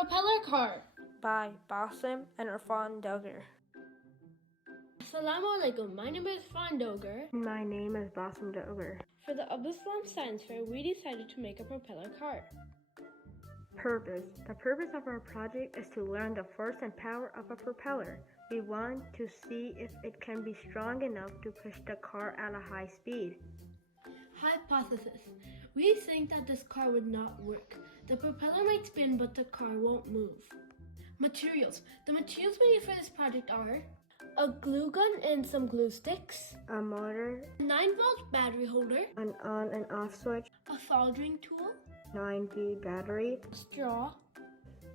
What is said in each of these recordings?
Propeller car by Basim and Irfan Dogar. Assalamu alaikum. My name is Irfan Dogar. My name is Basim Dogar. For the Abdussalam Science fair, we decided to make a propeller car. Purpose. The purpose of our project is to learn the force and power of a propeller. We want to see if it can be strong enough to push the car at a high speed. Hypothesis. We think that this car would not work. The propeller might spin, but the car won't move. Materials. The materials we need for this project are a glue gun and some glue sticks, A motor, a 9-volt battery holder, an on and off switch, a soldering tool, 9V battery, a straw,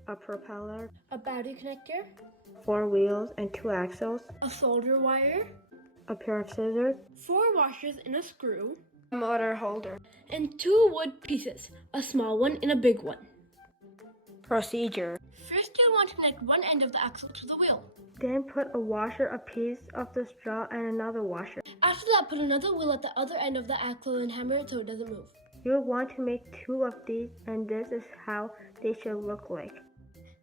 a propeller, a battery connector, 4 wheels and 2 axles, a solder wire, a pair of scissors, 4 washers and a screw, a motor holder. and 2 wood pieces, a small one and a big one. Procedure. First, you'll want to connect one end of the axle to the wheel. Then put a washer, a piece of the straw, and another washer. After that, put another wheel at the other end of the axle and hammer it so it doesn't move. You'll want to make 2 of these, and this is how they should look like.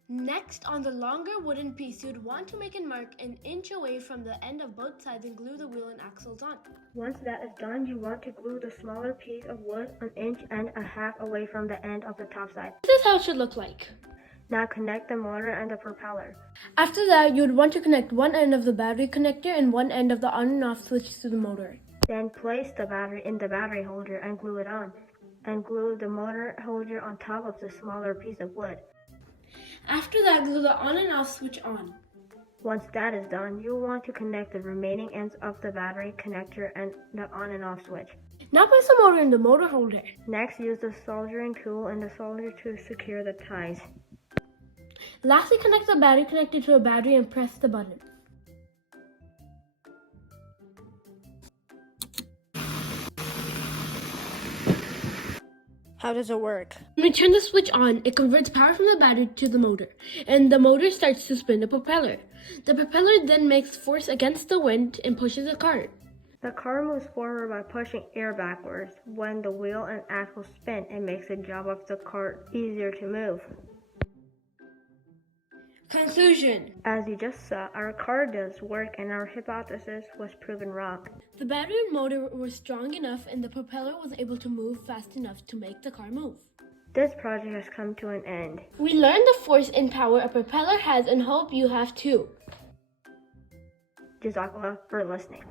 Next, on the longer wooden piece, you'd want to make a mark an inch away from the end of both sides and glue the wheel and axles on. Once that is done, you want to glue the smaller piece of wood an inch and a half away from the end of the top side. This is how it should look like. Now connect the motor and the propeller. After that, you'd want to connect one end of the battery connector and one end of the on and off switch to the motor. Then place the battery in the battery holder and glue it on. And glue the motor holder on top of the smaller piece of wood. After that, glue the on and off switch on. Once that is done, you'll want to connect the remaining ends of the battery connector and the on and off switch. Now place the motor in the motor holder. Next, use the soldering tool and the solder to secure the ties. Lastly, connect the battery connector to a battery and press the button. How does it work? When we turn the switch on, it converts power from the battery to the motor, and the motor starts to spin the propeller. The propeller then makes force against the wind and pushes the car. The car moves forward by pushing air backwards. When the wheel and axle spin, it makes the job of the car easier to move. Conclusion. As you just saw, our car does work and our hypothesis was proven wrong. The battery and motor were strong enough and the propeller was able to move fast enough to make the car move. This project has come to an end. We learned the force and power a propeller has and hope you have too. Jazakallah for listening.